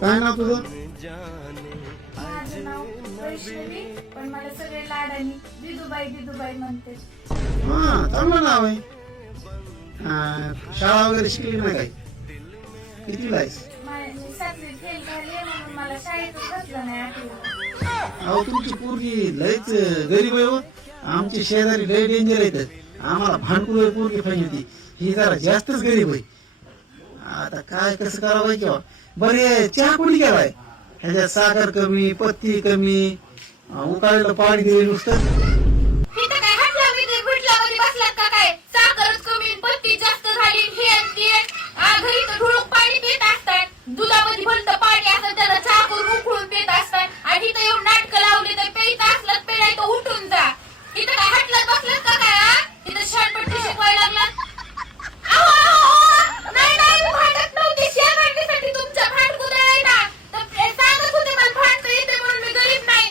काय नाव तुझं? माझं नाव वैष्णवी, पण मला सगळे लाडानी दिदूबाई म्हणते. हा, चांगलं नाव आहे. शाळा वगैरे शिकली नाही काय? कितीला आहेस? मी 7वी फेल झाली म्हणून मला शाळेतच घातलं नाही 8वीला. अहो तुमची पोरगी लयच गरीब आहे हो. आमची शेजारी लय डेंजर आहेत. आम्हाला भांडकुळ पोरगी पाहिजे होती. ही जरा जास्तच गरीब आहे. आता काय कसं करावं किंवा बरे चहा कोणी केलाय? ह्याच्यात साखर कमी, पत्ती कमी, उकाळलं पाणी दिले नुसतं. इथं काय हटला भिटलामध्ये बसलात का काय? साखरच कमी, पत्ती जास्त झाली, हे आणि ते. घरी तर ढुळूक पाणी पित असतात. दुधामध्ये भलतं पाणी असतं, त्याला चहा करून उकळून पित असतात. आणि इथं येऊन नाटकं लावली तर पेईत असलं पेराय तर उठून जा. इथं काय हटलात बसलात का काय? इथं शानपट्टी शिकवायला लागलात. नाही मी भांडत नव्हते. शेण भांडण्यासाठी तुमच्या भांडकुदळ आहे ना. तर सांगत होते मला भांडता येते म्हणून मी गरीब नाही.